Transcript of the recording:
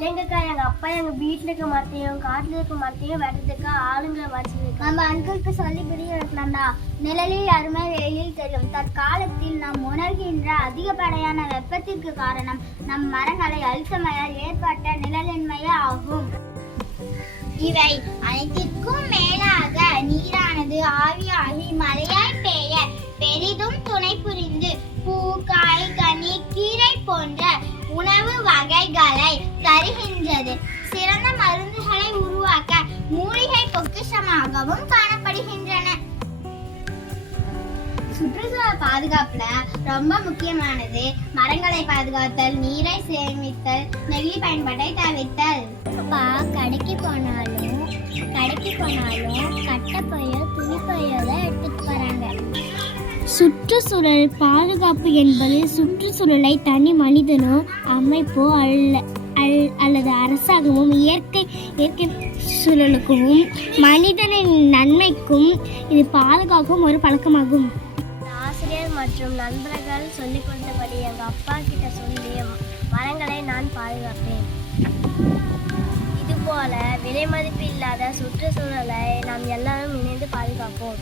இல்லைங்கக்கா, எங்க அப்பா எங்க வீட்டுல இருக்க மரத்தையும் காட்டுல இருக்க மரத்தையும் வெட்டுறதுக்கு ஆளுங்களை வச்சிருக்கோம். நம்ம அங்கிளுக்கு சொல்லி புரிய வைக்கலாம்டா. நிழலில் அருமை வெயிலில் தெரியும். தற்காலத்தில் நாம் உணர்கின்ற அதிகப்படியான வெப்பத்திற்கு காரணம் நம் மரங்களை அழுத்தமையால் ஏற்பட்ட நிழலின்மையே ஆகும். இவை அனைத்திற்கும் மேலாக நீரானது ஆவியாகி மழையாய் பெய்ய பெரிதும் துணை புரிந்து பூ, காய், கனி, கீரை போன்ற உணவு வகைகளை தருகின்றது. சிறந்த மருந்துகளை உருவாக்க மூலிகை பொக்கிஷமாகவும் காணப்படுகின்றன. சுற்றுச்சூழல் பாதுகாப்புல ரொம்ப முக்கியமானது மரங்களை பாதுகாத்தல், நீரை சேமித்தல், நெகிழி பயன்பாட்டை தவிர்த்தல். கடைக்கு போனாலும் கட்டப்பையோ துணிப்பையோ தான் எடுத்துட்டு போறாங்க. சுற்றுச்சூழல் பாதுகாப்பு என்பது சுற்றுச்சூழலை தனி மனிதனோ அமைப்போ அல்லது அரசாங்கமும் இயற்கை சூழலுக்கும் மனிதனின் நன்மைக்கும் இது பாதுகாக்கும் ஒரு பழக்கமாகும். ஆசிரியர் மற்றும் நண்பர்கள் சொல்லிக் கொடுத்தபடி எங்க அப்பா கிட்ட சொல்லி மரங்களை நான் பாதுகாப்பேன். இதுபோல விலை மதிப்பு இல்லாத சுற்றுச்சூழலை நாம் எல்லாரும் இணைந்து பாதுகாப்போம்.